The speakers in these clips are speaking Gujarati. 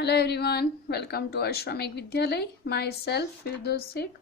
हेलो एवरीवन, वेलकम टू अश्वामेघ विद्यालय। माय सेल्फ फिरदौस शेख।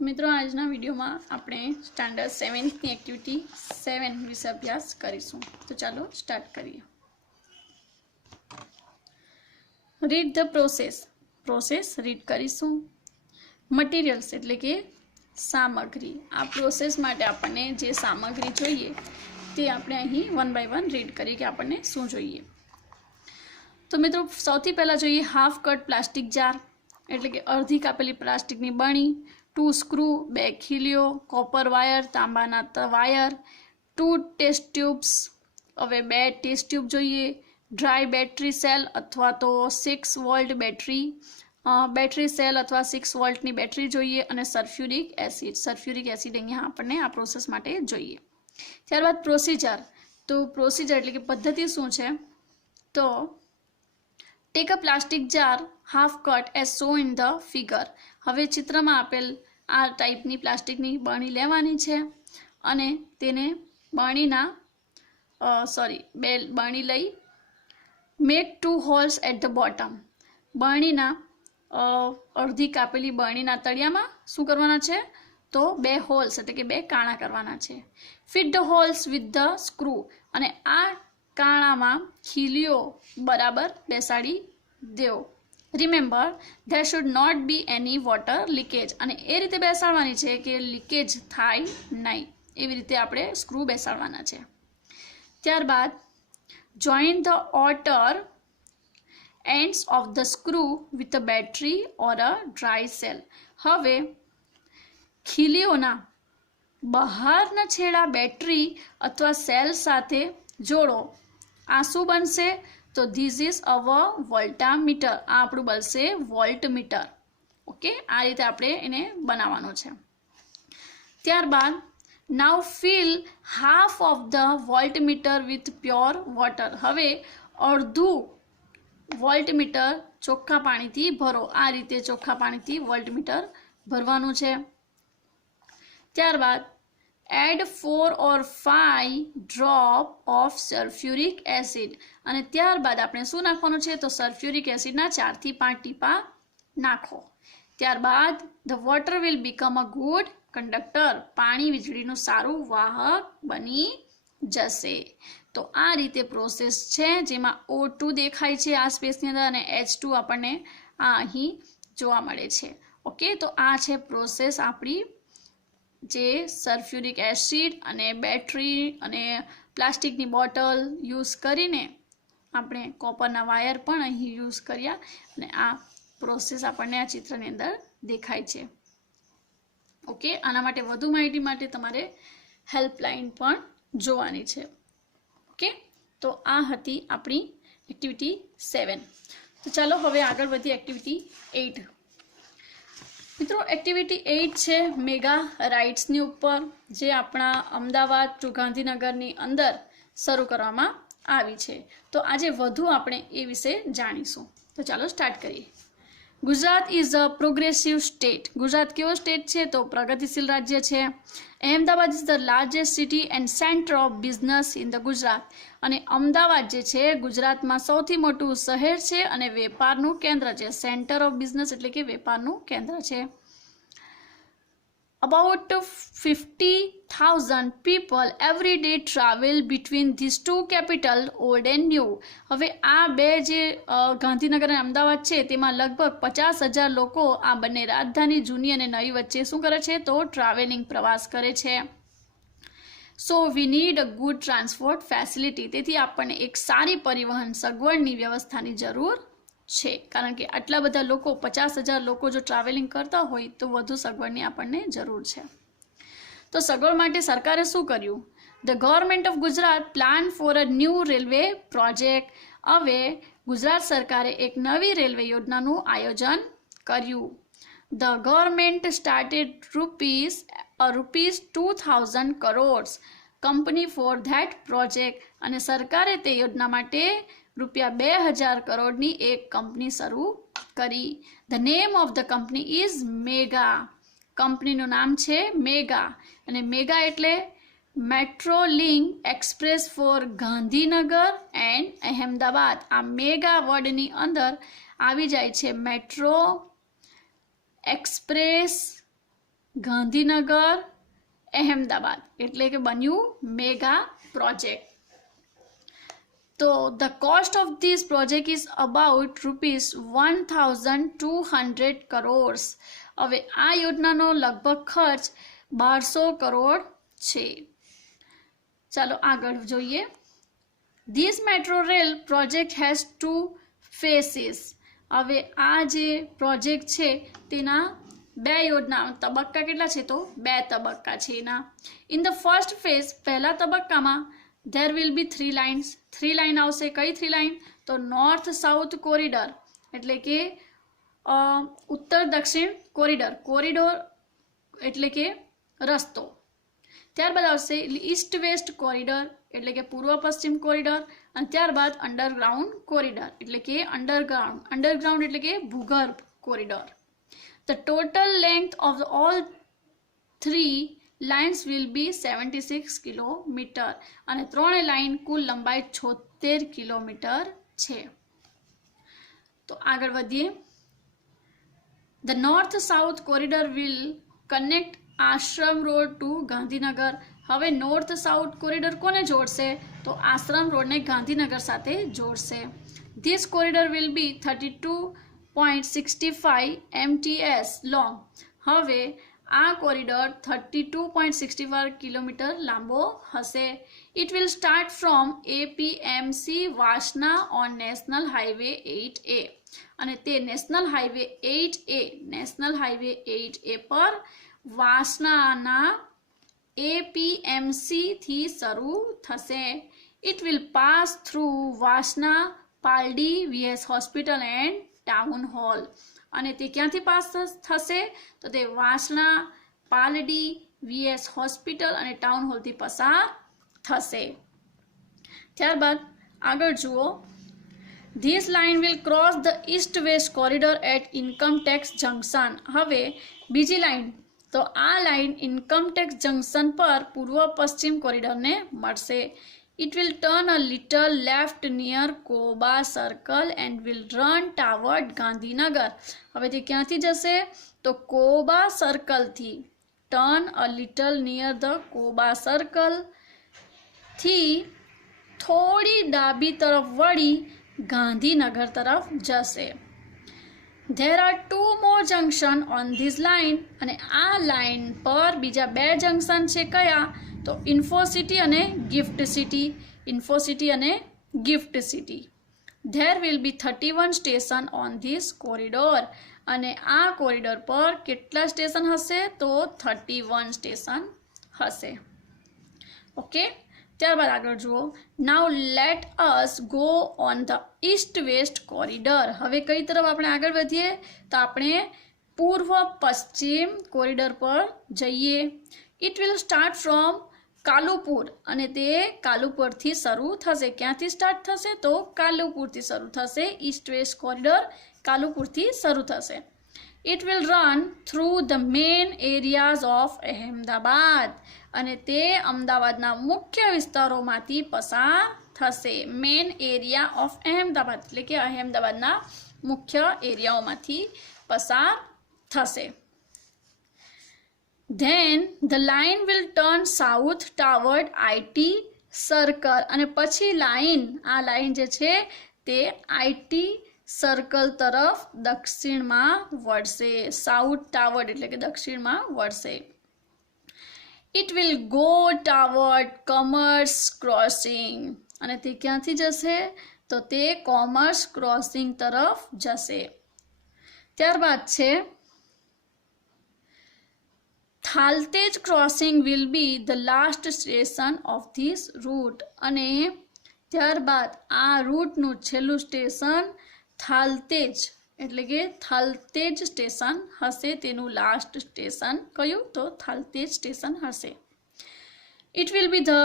मित्रों, आजना विडियो में આપણે સ્ટાન્ડર્ડ 7th ની એક્ટિવિટી 7 વિશે અભ્યાસ કરીશું। તો ચાલો સ્ટાર્ટ કરીએ। રીડ ધ પ્રોસેસ રીડ કરીશું। મટીરિયલ્સ એટલે કે સામગ્રી। આ પ્રોસેસ માટે આપણને જે સામગ્રી જોઈએ તે આપણે અહીં વન બાય વન રીડ કરીએ કે આપણને શું જોઈએ। तो मित्रों, सौथी पहला जो हाफ कट प्लास्टिक जार एटले के अर्धी कापेली प्लास्टिकनी बणी, 2 स्क्रू, 2 खीलियो, कॉपर वायर, तांबाना वायर, 2 टेस्ट ट्यूब्स। हवे 2 टेस्ट ट्यूब जोईए, ड्राय बेटरी सेल अथवा तो 6 वोल्ट बेटरी सेल अथवा 6 वोल्टनी बेटरी जोईए अने सल्फ्यूरिक एसिड अहींया आपणे आ प्रोसेस माटे जोईए। त्यारबाद प्रोसीजर। तो प्रोसीजर एटले के पद्धति शुं छे? तो take a plastic jar half cut as show in the figure. हवे चित्र में आपेल आ टाइपनी प्लास्टिकनी बरणी लेवानी छे अने तेने बरણીना बरणी लई मेक 2 होल्स एट ध बॉटम। बरણીना अर्धी कापेली बरણીना तळियामां शुं करवाना छे? तो 2 होल्स एटले के 2 काणा करवाना छे। फिट ध होल्स विथ ध स्क्रू अने आ काणामां खीलियो बराबर बेसाड़ी देव। Remember there should not be any water leakage. अने ए रीते बेसाड़वानी छे के लीकेज थाय नहीं, एवी रीते आपणे स्क्रू बेसाड़वाना छे। त्यारबाद जॉइन ध outer ends of the screw with a battery or a dry cell। हवे खीलियोना बहारना छेड़ा बेटरी अथवा सेल साथे जोड़ो। आ शुं बनशे? तो धीस इज अवर वोल्टामीटर। आ आपणुं बनशे वोल्टमीटर। ओके, आ रीते आपणे एने बनाववानुं छे। त्यारबाद now fill half of the voltmeter with pure water. हवे अर्धुं वोल्टमीटर ચોખ્ખા પાણીથી ભરો। આ રીતે ચોખ્ખા પાણીથી વોલ્ટમીટર ભરવાનું છે। ત્યારબાદ add 4 or 5 drop of sulfuric acid। અને ત્યારબાદ આપણે શું નાખવાનું છે? તો સલ્ફ્યુરિક એસિડના 4 થી 5 ટીપા નાખો। ત્યારબાદ the water will become a good conductor। પાણી વીજળીનું સારું વાહક બની જશે। તો આ રીતે પ્રોસેસ છે જેમાં O2 દેખાય છે આ સ્પેસની અંદર અને H2 આપણને આ અહીં જોવા મળે છે। ઓકે, તો આ છે પ્રોસેસ આપણી जे सल्फ्यूरिक एसिड अने बेटरी अने प्लास्टिकनी बॉटल यूज करीने आपणे कॉपरना वायर पण अहीं यूज कर्या अने आ प्रोसेस आपणे आ चित्रनी अंदर देखाय छे। ओके, आना माटे वधु माहिती माटे तमारे हेल्पलाइन पण जोवानी छे। ओके, तो आ हती आपणी एक्टिविटी 7। तो चलो हवे आगळ वधी एक्टिविटी 8। मित्रों, एक्टिविटी 8 है मेगा राइड्सनी उपर जे अपना अमदावाद टू गांधीनगरनी अंदर शरू करवामां आवी छे। तो आजे वधु आपणे ए विषे जाणीशुं। तो चलो स्टार्ट करिए। Gujarat is a progressive state. Gujarat केवो स्टेट है? तो प्रगतिशील राज्य है। Ahmedabad is the largest city and centre of business in the Gujarat. अने अमदावाद जे छे गुजरात में सौथी मोटुं शहेर छे अने वेपारनुं केंद्र छे। सेंटर ऑफ बिजनेस एटले के वेपारनुं केंद्र छे। About 50,000 people every day travel between these two capital, old and new। हवे आ बे जे गांधीनगर अने अमदावाद छे तेमां लगभग 50,000 लोको आ बने राजधानी जूनी अने नवी वच्चे शुं करे छे? तो ट्रावेलिंग प्रवास करे छे। So we need a good transport facility. तेथी आपणे एक सारी परिवहन सगवडनी व्यवस्थानी जरूर छे, कारण के आटला बधा लोको 50,000 लोको जो ट्रावेलिंग करता होय तो वधु सगवडनी आपणे जरूर छे। तो सगवड माटे सरकारे शुं कर्युं? The government of Gujarat plan for a new railway project. हवे गुजरात सरकारे एक नवी रेलवे योजनानुं आयोजन कर्युं। The government started rupees 2000 crore company for that project. अने सरकारे ते योजना माटे रुपया 2000 करोड़नी एक कंपनी शरू करी। The name of the company is MEGA. कंपनीनुं नाम छे मेगा अने मेगा एटले Metro Link Express for Gandhinagar and Ahmedabad. आ मेगा वर्डनी अंदर આવી જાય છે મેટ્રો, એક્સપ્રેસ, ગાંધીનગર, અહેમદાબાદ, એટલે કે બન્યું મેગા પ્રોજેક્ટ. તો the cost of this project is about ₹1,200 crores. હવે આ યોજનાનો લગભગ ખર્ચ 1200 કરોડ છે. ચાલો આગળ જોઈએ. This metro rail project has 2 phases. હવે આ જે પ્રોજેક્ટ છે તેના બે યોજના તબક્કા કેટલા છે તો 2 તબક્કા છે એના. ઇન ધ ફર્સ્ટ ફેઝ પહેલા તબક્કામાં there will be 3 lines. 3 line આવશે. કઈ 3 લાઇન તો નોર્થ સાઉથ કોરિડોર એટલે કે ઉત્તર દક્ષિણ કોરિડોર એટલે કે રસ્તો. ત્યારબાદ આવશે ઈસ્ટ વેસ્ટ કોરિડોર એટલે કે પૂર્વ પશ્ચિમ કોરિડોર અને ત્યારબાદ અંડરગ્રાઉન્ડ કોરિડોર એટલે કે અંડરગ્રાઉન્ડ એટલે કે ભૂગર્ભ corridor. The total length of all 3 lines will be 76 kilometre અને 3 લાઇન કુલ લંબાઈ 76 કિલોમીટર છે. તો આગળ વધીએ. The north south corridor will connect Ashram road to Gandhinagar. હવે નોર્થ સાઉથ કોરિડોર કોને જોડશે તો આશ્રમ રોડને ગાંધીનગર સાથે જોડશે. This corridor will be 32.65 MTS long. હવે આ કોરિડોર 32.65 કિલોમીટર લાંબો હશે. It will start from APMC વાસના on National Highway 8A અને તે નેશનલ હાઈવે 8A પર વાસનાના APMC થી શરૂ થશે. It will pass through Vasna, Paldi, VS hospital and town hall. અને તે ક્યાંથી પાસ થશે તો તે વાસણા, પાલડી, VS હોસ્પિટલ અને ટાઉન હોલથી પસાર થશે. ત્યારબાદ આગળ જુઓ. This line will cross the east-west corridor at income tax junction. હવે બીજી લાઇન તો આ લાઇન ઇન્કમ ટેક્સ જંકશન પર પૂર્વ પશ્ચિમ કોરિડોરને મળશે. It will turn a little left near Koba Circle and will run toward Gandhinagar. હવે તે ક્યાંથી જશે તો Koba સર્કલથી turn a little near the Koba Circle થી થોડી ડાબી તરફ વળી ગાંધીનગર તરફ જશે. There are 2 more junction on this line અને આ લાઇન પર બીજા 2 જંકશન છે કયા તો ઇન્ફોસિટી અને gift city. There will be 31 station on this corridor અને આ કોરિડોર પર કેટલા સ્ટેશન હશે તો 31 સ્ટેશન હશે. ઓકે. ત્યારબાદ આગળ જુઓ. Now let us go on the east west corridor. હવે કઈ તરફ આપણે આગળ વધીએ તો આપણે પૂર્વ પશ્ચિમ કોરિડોર પર જઈએ. It will start from Kalupur અને તે કાલુપુરથી શરૂ થશે. ક્યાંથી સ્ટાર્ટ થશે તો કાલુપુરથી શરૂ થશે. ઈસ્ટ વેસ્ટ કોરિડોર કાલુપુરથી શરૂ થશે. It will run through the main areas of Ahmedabad અને તે અમદાવાદના મુખ્ય વિસ્તારોમાંથી પસાર થશે. મેઇન એરિયા ઓફ અહેમદાબાદ એટલે કે અહેમદાબાદના મુખ્ય એરિયાઓમાંથી પસાર થશે. Then the line will turn south toward IT circle અને પછી આ લાઈન જે છે તે IT સર્કલ તરફ દક્ષિણમાં વળશે. સાઉથ ટાવર્ડ એટલે કે દક્ષિણમાં વળશે. It will go toward commerce crossing અને તે ક્યાંથી જશે તો તે કોમર્સ ક્રોસિંગ તરફ જશે. ત્યારબાદ છે Thaltej crossing will be the last station of this route અને ત્યારબાદ આ રૂટનું છેલ્લું સ્ટેશન થાલતેજ એટલે કે થાલતેજ સ્ટેશન હશે. તેનું લાસ્ટ સ્ટેશન કયું તો થાલતેજ સ્ટેશન હશે. It will be the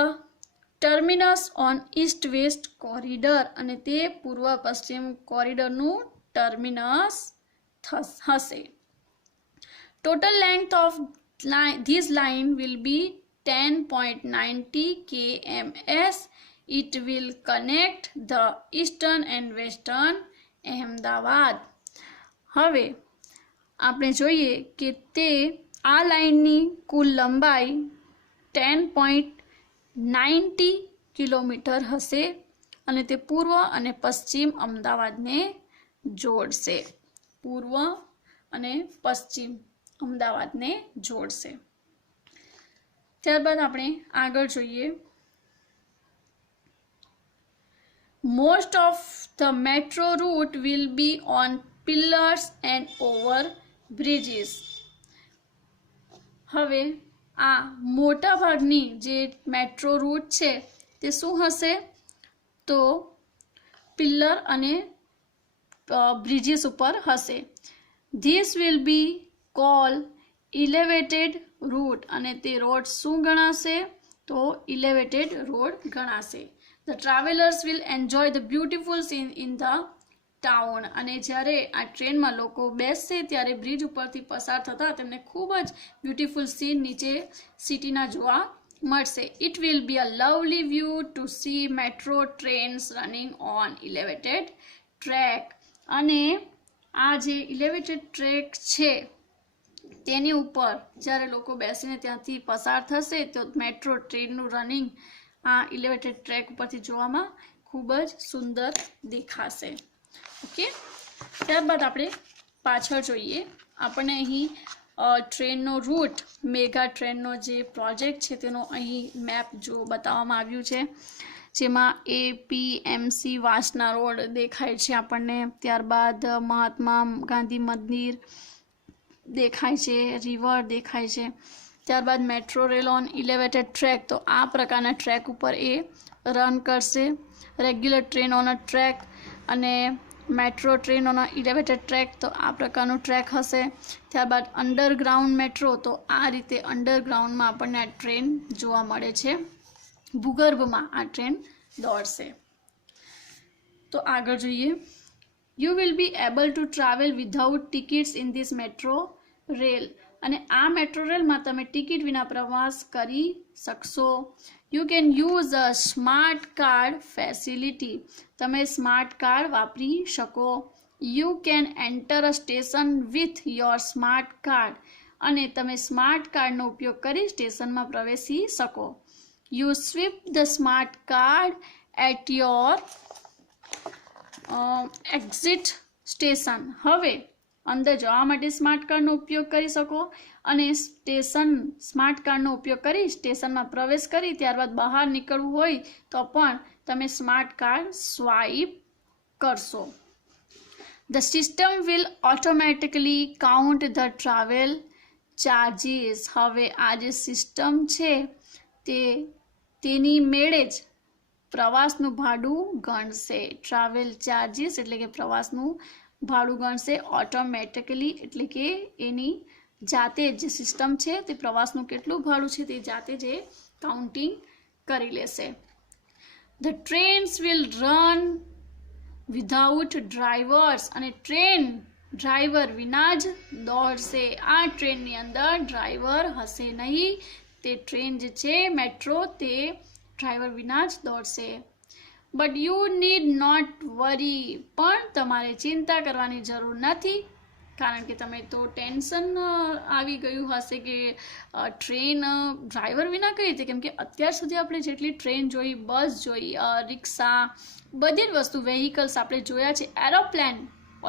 terminus on east west corridor અને તે પૂર્વ પશ્ચિમ કોરિડોરનું ટર્મિનસ હશે. Total length of this line will be 10.90 kms. It will connect the eastern and western Ahmedabad. હવે આપણે જોઈએ કે તે આ લાઇનની કુલ લંબાઈ 10.90 કિલોમીટર હશે અને તે પૂર્વ અને પશ્ચિમ અમદાવાદને જોડશે. પૂર્વ અને પશ્ચિમ અમદાવાદને જોડશે. ત્યારબાદ આપણે આગળ જોઈએ. Most of the metro route will be on pillars and over bridges. હવે આ મોટા ભાગની જે મેટ્રો રૂટ છે તે શું હશે? તો પિલ્લર અને બ્રિજીસ ઉપર હશે. This will be called elevated route અને તે રોડ શું ગણાશે? તો elevated road ગણાશે. The travelers will enjoy the beautiful scene in the town. અને જ્યારે આ ટ્રેનમાં લોકો બેસશે ત્યારે બ્રિજ ઉપરથી પસાર થતા તેમને ખૂબ જ બ્યુટીફુલ સીન નીચે સિટીના જોવા મળશે. It will be a lovely view to see metro trains running on elevated track. અને આ જે elevated track છે તેની ઉપર જ્યારે લોકો બેસીને ત્યાંથી પસાર થશે તો મેટ્રો ટ્રેનનું રનિંગ આ ઇલેવેટેડ ટ્રેક ઉપરથી જોવામાં ખૂબ જ સુંદર દેખાશે. ઓકે, ત્યારબાદ આપણે પાછળ જોઈએ. આપણને અહીં ટ્રેનનો રૂટ, મેગા ટ્રેનનો જે પ્રોજેક્ટ છે તેનો અહીં મેપ જો બતાવવામાં આવ્યું છે, જેમાં APMC વાસના રોડ દેખાય છે આપણને. ત્યારબાદ મહાત્મા ગાંધી મંદિર દેખાય છે, રિવર દેખાય છે. ત્યારબાદ metro rail on elevated track, તો આ પ્રકારના ટ્રેક ઉપર એ રન કરશે. Regular train on a track અને metro train on a elevated track, તો આ પ્રકારનું ટ્રેક હશે. ત્યારબાદ અંડરગ્રાઉન્ડ મેટ્રો, તો આ રીતે અંડરગ્રાઉન્ડમાં આપણને આ ટ્રેન જોવા મળે છે, ભૂગર્ભમાં આ ટ્રેન દોડશે. તો આગળ જોઈએ. You will be able to travel without tickets in this metro rail. અને આ મેટ્રો રેલમાં તમે ટિકિટ વિના પ્રવાસ કરી શકશો. You can use a smart card facility. તમે સ્માર્ટ કાર્ડ વાપરી શકો. You can enter a station with your smart card. અને તમે સ્માર્ટ કાર્ડનો ઉપયોગ કરી સ્ટેશનમાં પ્રવેશી શકો. You swipe the smart card at your exit station. હવે અંદર જવા માટે સ્માર્ટ કાર્ડનો ઉપયોગ કરી શકો અને સ્માર્ટ કાર્ડનો ઉપયોગ કરી સ્ટેશનમાં પ્રવેશ કરી ત્યારબાદ બહાર નીકળવું હોય તો પણ તમે સ્માર્ટ કાર્ડ સ્વાઇપ કરશો. The system will automatically count the travel charges. હવે આ જે સિસ્ટમ છે તેની મેળે જ પ્રવાસનું ભાડું ગણશે. ટ્રાવેલ ચાર્જીસ એટલે કે પ્રવાસનું ભાડું ગણશે. ઓટોમેટિકલી એટલે કે એની જાતે જે સિસ્ટમ છે તે પ્રવાસનું કેટલું ભાડું છે તે જાતે જ કાઉન્ટિંગ કરી લેશે. The trains will run without drivers. અને ટ્રેન ડ્રાઈવર વિના જ દોડશે. આ ટ્રેનની અંદર ડ્રાઈવર હશે નહીં. તે ટ્રેન જે છે મેટ્રો તે ડ્રાઈવર વિના જ દોડશે. બટ યુ નીડ નોટ વરી. પણ તમારે ચિંતા કરવાની જરૂર નથી, કારણ કે તમે તો ટેન્શન આવી ગયું હશે કે ટ્રેન ડ્રાઈવર વિના કઈ રીતે, કેમ કે અત્યાર સુધી આપણે જેટલી ટ્રેન જોઈ, બસ જોઈ, રિક્ષા, બધી જ વસ્તુ વેહિકલ્સ આપણે જોયા છે, એરોપ્લેન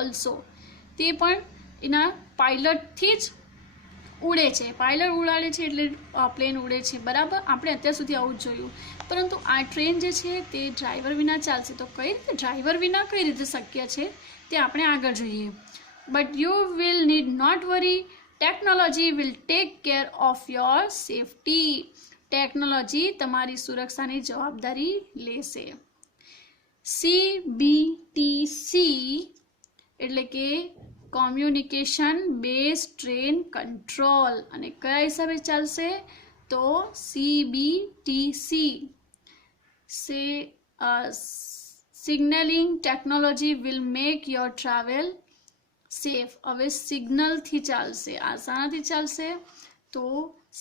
ઓલ્સો, તે પણ એના પાયલટથી જ ઉડે છે. પાયલટ ઉડાડે છે એટલે પ્લેન ઉડે છે, બરાબર. આપણે અત્યાર સુધી આવું જ જોયું. પરંતુ આ ટ્રેન જે છે તે ડ્રાઈવર વિના ચાલશે. તો કઈ રીતે ડ્રાઈવર વિના કઈ રીતે શક્ય છે તે આપણે આગળ જોઈએ. But you will need not worry. Technology will take care of your safety. Technology તમારી સુરક્ષાની જવાબદારી લેશે. CBTC એટલે કે કોમ્યુનિકેશન બેઝ ટ્રેન કંટ્રોલ. અને કયા હિસાબે ચાલશે? તો CBTC signalling technology will make your travel safe. હવે સિગ્નલથી ચાલશે. આ શાનાથી ચાલશે? તો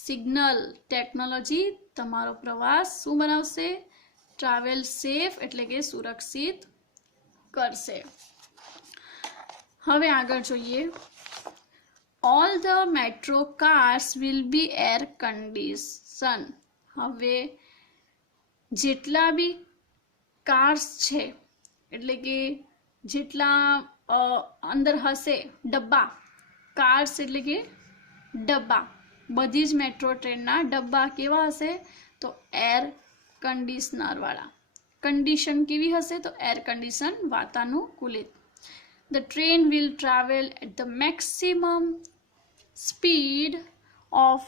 સિગ્નલ ટેકનોલોજી તમારો પ્રવાસ શું બનાવશે? ટ્રાવેલ સેફ એટલે કે સુરક્ષિત કરશે. હવે આગળ જોઈએ. All the metro cars will be air condition. હવે જેટલા બી કાર્સ છે એટલે કે જેટલા અંદર હશે ડબ્બા, કાર્સ એટલે કે ડબ્બા, બધી જ મેટ્રો ટ્રેનના ડબ્બા કેવા હશે તો એર કન્ડિશનર વાળા. કન્ડિશન કેવી હશે તો એર કન્ડિશન વાતાનુકૂલિત. The train will travel at the maximum speed of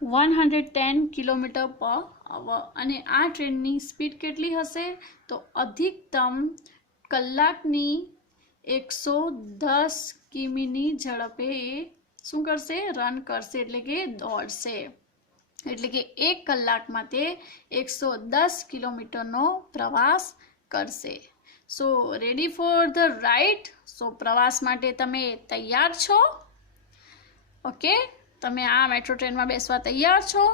110 km/h. અને આ ટ્રેનની સ્પીડ કેટલી હશે તો અધિકતમ કલાકની 110 કિમીની ઝડપે શું કરશે રન કરશે એટલે કે દોડશે. એટલે કે 1 કલાકમાં તે 110 કિલોમીટરનો પ્રવાસ કરશે. So ready for the ride. So પ્રવાસ માટે તમે તૈયાર છો? ઓકે, તમે આ મેટ્રો ટ્રેનમાં બેસવા તૈયાર છો?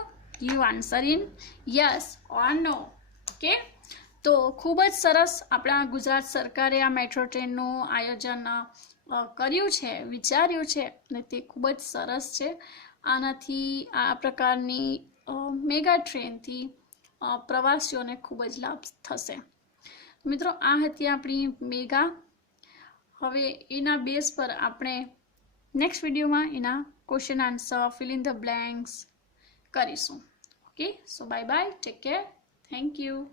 You answer in yes or no. Okay, તો ખૂબ જ સરસ આપણા ગુજરાત સરકારે આ મેટ્રો ટ્રેનનું આયોજન કર્યું છે, વિચાર્યું છે અને તે ખૂબ જ સરસ છે. આનાથી આ પ્રકારની મેગા ટ્રેનથી પ્રવાસીઓને ખૂબ જ લાભ થશે. મિત્રો, આ હતી આપણી મેગા. હવે એના બેઝ પર આપણે નેક્સ્ટ વિડીયોમાં એના question answer, fill in the blanks કરીશું. Okay, so bye bye, take care, thank you.